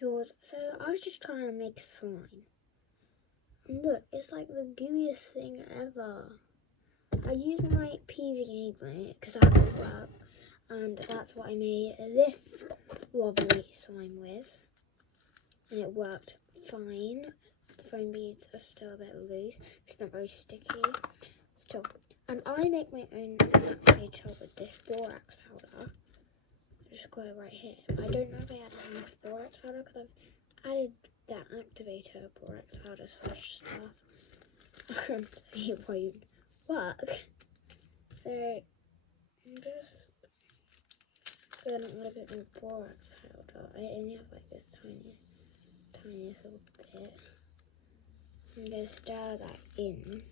yours. So I was just trying to make slime. And look, it's like the gooeyest thing ever. I used my PVA glue because I haven't worked, and that's what I made this lovely slime with. And it worked fine. The foam beads are still a bit loose. It's not very sticky. Still. And I make my own activator with this borax powder. I just got it right here. I don't know if I had enough borax powder because I've added that activator borax powder slash stuff. And it won't work. So I'm just gonna add a bit more borax powder. I only have like this tiny little bit. I'm gonna stir that in.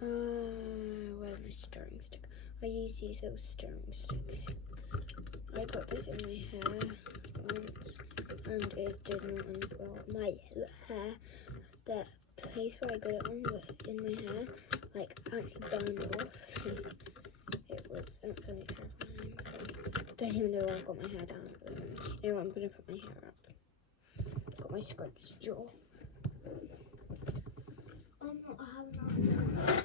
Where's my stirring stick? I use these little stirring sticks. I got this in my hair once, and it did not end well. My hair, the place where I got it on in my hair, like actually burned off. So it was absolutely terrifying. So I don't even know where I got my hair down. You know what? I'm gonna put my hair up. Got my scrunchie jaw. I'm not having that.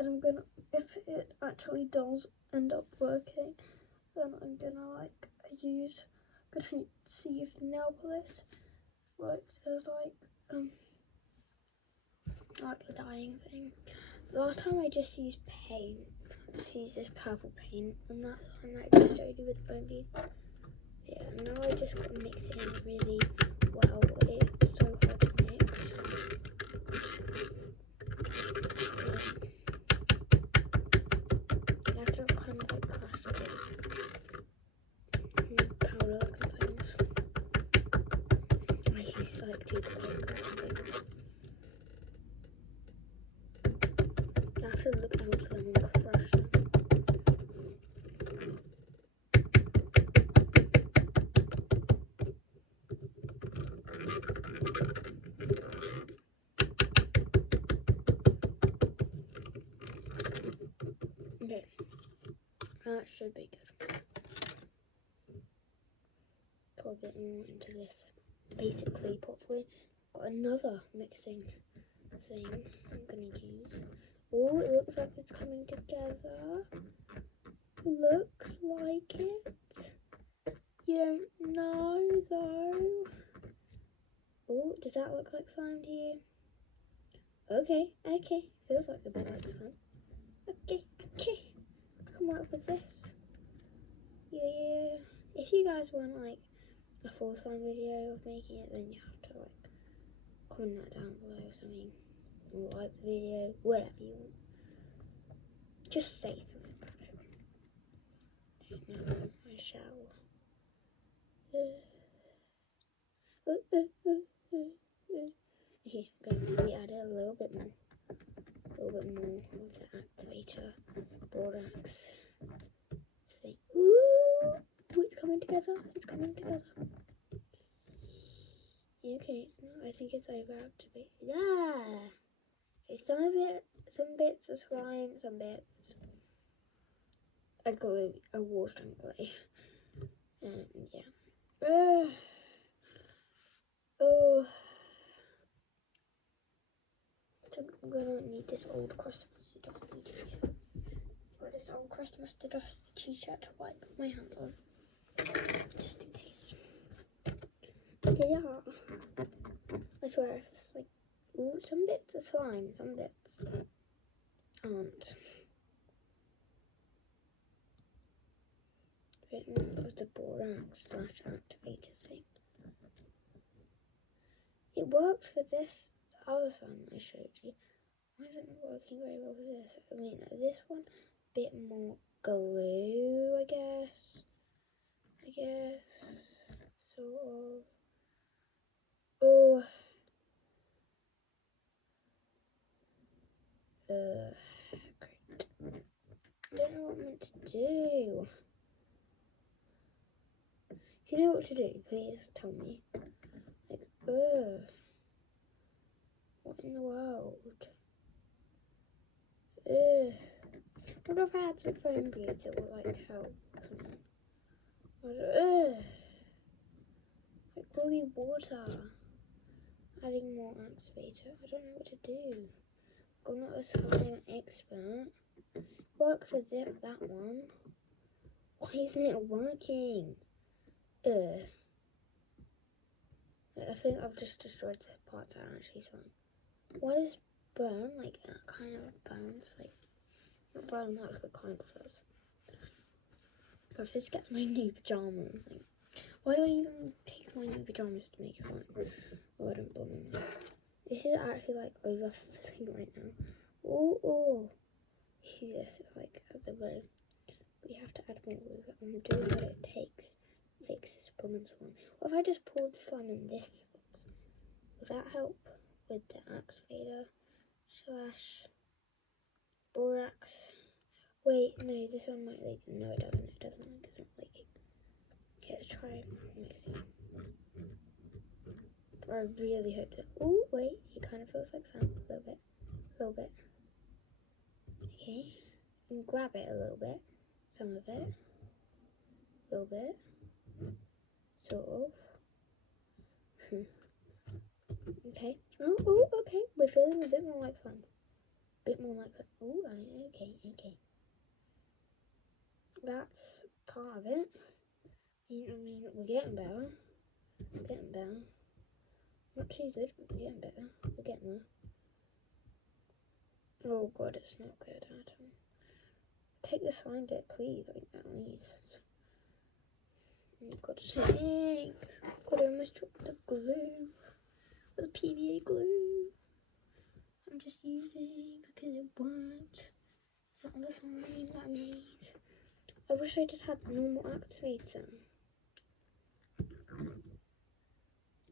And I'm gonna, if it actually does end up working, then I'm gonna like gonna see if nail polish works as like the dyeing thing. Last time I just used paint. I just used this purple paint, and that I just showed you with foam bead. Yeah, now I just gotta mix it in really well. It's so hard to mix. You have to kind of like crush it. Powder and things. I use like toothpick and things. You have to look out for them and crush them. Okay, that should be good. Pour a bit more into this. Basically, properly. Got another mixing thing I'm gonna use. Oh, it looks like it's coming together. Looks like it. You don't know though. Oh, does that look like slime to you? Okay. Feels like a bit like slime. Okay. I can work with this. Yeah. If you guys want like a full slime video of making it, then you have to like comment that down below or something. Or like the video, whatever you want. Just say something about it. Now I shall. Okay, I'm going to re-add it a little bit more. Of the activator borax thing. Ooh, it's coming together. Okay, it's not. I think it's over activated. Yeah. Okay, some bits are slime, some bits are glue, a water and glue. Yeah. So I'm gonna need this old Christmas dusty t-shirt. Got this old Christmas dusty t-shirt to wipe my hands on, just in case. Yeah. I swear, it's like, ooh, some bits are slime, some bits aren't. A bit more of the borax slash activator thing. It worked for this other slime I showed you. Why isn't it working very well with this? I mean, this one, a bit more glue, I guess. Sort of. Oh. Great. I don't know what I'm meant to do. If you know what to do, please tell me. Like, in the world? Ugh. What if I had some foam beads that would like help? Ugh. Like gluey water. Adding more activator. I don't know what to do. I'm not a slime expert. Worked with that one. Why isn't it working? Ugh. I think I've just destroyed the parts that are actually slime. What is burn? Like, kind of burns. Like, not burn much, but kind of does. Because this gets my new pajamas. Like, why do I even pick my new pajamas to make slime? Oh, I don't bother me. This is actually like overfilling right now. Oh. See this? It's like at the road. We have to add more glue. I'm doing what it takes to fix this plumbing slime. What if I just poured slime in this box? Will that help with the activator / borax? Wait, no, this one might leak. No, it doesn't. It doesn't leak. It's not leaking. Okay, let's try mixing. I really hope that. Oh, wait, it kind of feels like sand a little bit. A little bit. Okay, and grab it a little bit. Some of it. A little bit. Sort of. Okay. Oh, okay. We're feeling a bit more like slime. A bit more like slime. Oh, okay. That's part of it. I mean, we're getting better. Not too good, but we're getting better. We're getting there. Oh god, it's not good at all. Take the slime bit, please. Like, at least. Oh god, sake. God, I almost dropped the glue. The PVA glue. I'm just using because it worked. Not the slime that I made. I wish I just had normal activator.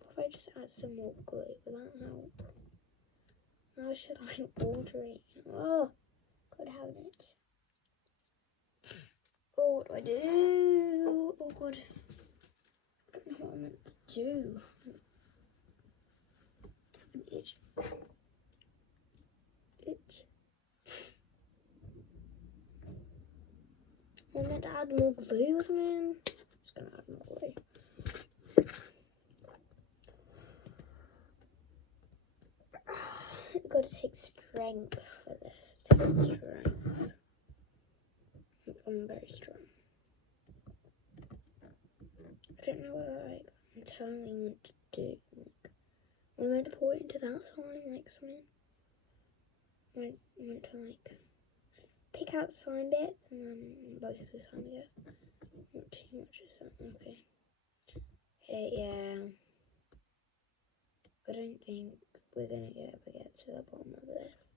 If I just add some more glue, will that help? Now it's just like watery. Oh, God, having it. Oh, what do I do? Oh, God. I don't know what I'm meant to do. An itch. I'm meant to add more glue or something. I'm just gonna add more glue. I've got to take strength for this. It takes strength. I'm very strong. I don't know what I'm totally meant to do. Am I meant to pour it into that slime like something? I meant to like pick out slime bits and then most of the slime bits. Not too much of that. Okay. Yeah. I don't think we're gonna ever get to the bottom of this.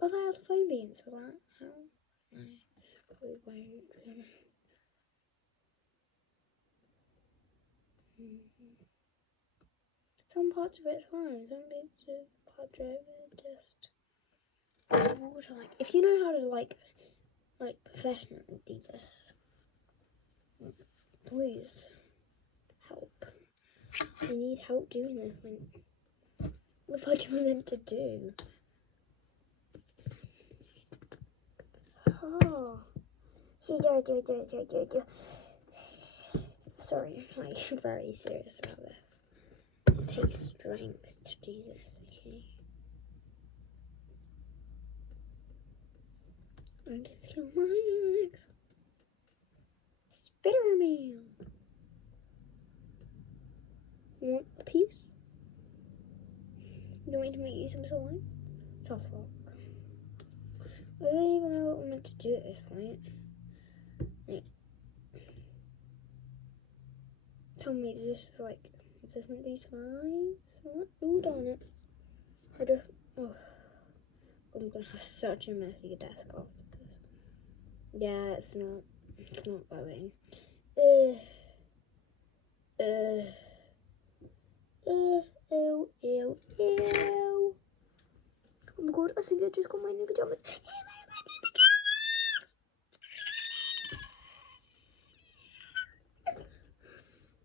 Well, I have the phone beans for that. How? No, probably won't. Some parts of it's fine. Some bits of parts of it just water. Like, if you know how to like professionally do this, please help. I need help doing this. What am I meant to do? Oh. Sorry, I'm like very serious about this. It takes strength to do this, okay? I'm just kill my eggs. Spitter meal. You want a piece? You want me to make you some slime? Tough luck. I don't even know what I'm meant to do at this point. Like, tell me, is this meant to be slime? Ooh, darn it. I'm gonna have such a messy desk after this. Yeah, it's not going. Ew. Oh my god, I think I just got my new pajamas.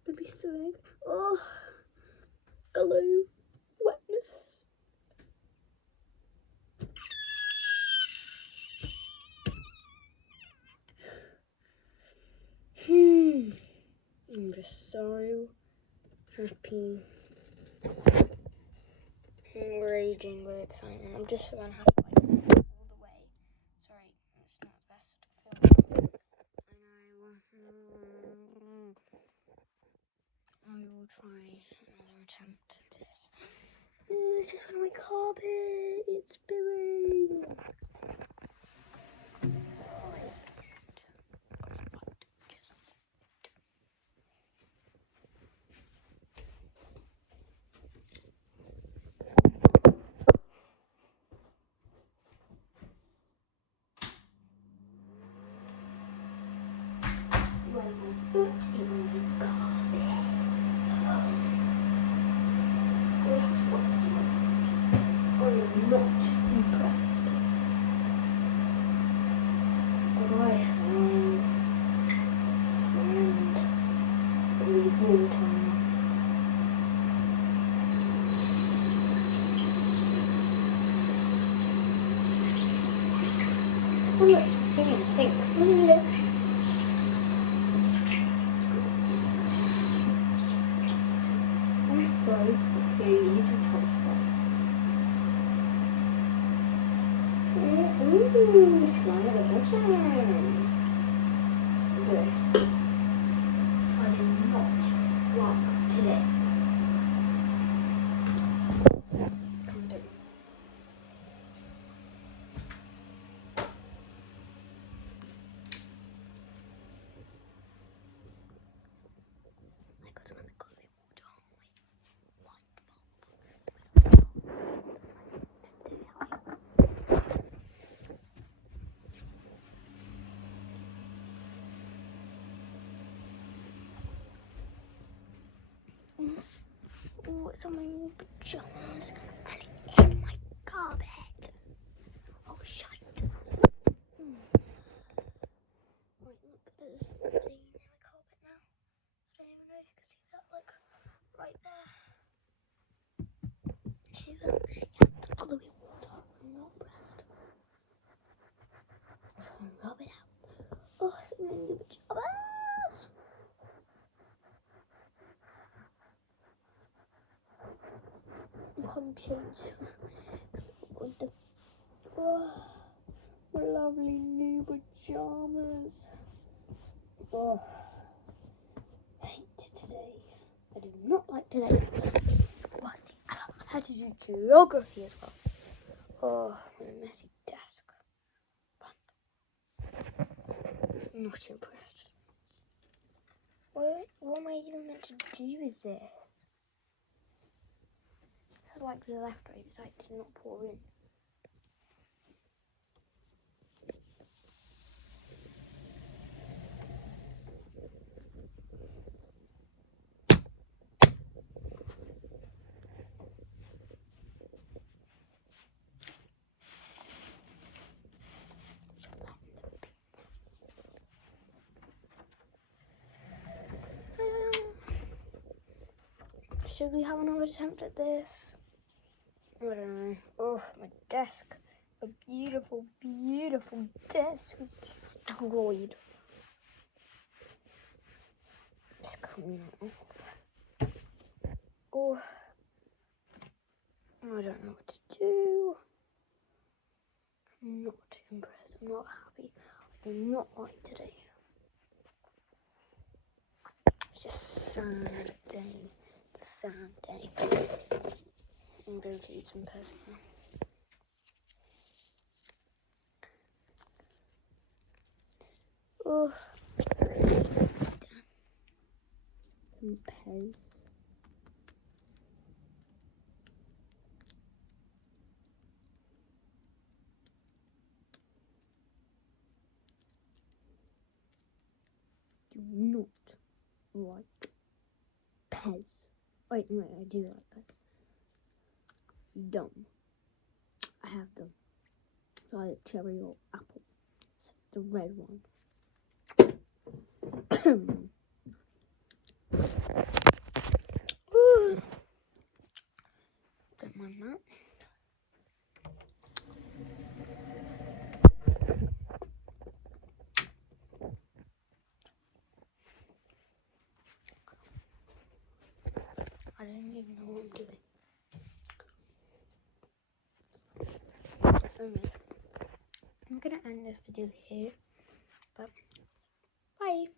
Baby swag. Oh, glue. happy and raging with excitement. I'm just gonna have to like all the way. Sorry, it's not best film. I will try another attempt at this. It's just on my carpet. It's spilling. My foot in the carpet. That's what's I'm not impressed. But I find the water. Oh look, it's pink. Look. I'm so beautiful spot. Ooh, flying at the sun. This. I did not work today. Come down. I got some of the coffee water on my white bulb. Oh, it's on my new pajamas and it's in my carpet. Oh, shite. Wait, look, there's something in my carpet now. I don't even know if you can see that, like, right there. See that? Yeah, it's gluey water. I'm not impressed. So rub it out. Oh, it's in my new pajamas. I can't change. Oh, my lovely new pajamas. Oh, I hate today. I do not like today. What? I had to do geography as well. Oh, my messy desk. Not impressed. What am I even meant to do with this? It's like the left right side did not pour in. Should we have another attempt at this? I don't know. Oh, my desk. A beautiful, beautiful desk is destroyed. It's coming out. Oh, I don't know what to do. I'm not impressed. I'm not happy. I do not like today. It's just a sad day. It's a sad day. I'm going to eat some pasta now. Oh, some Pez. Do not like Pez. Wait, I do like Pez. Dumb. I have them. It's either cherry or apple. It's the red one. Ooh. Don't mind that. don't even know what I'm doing. I'm gonna end this video here, but bye.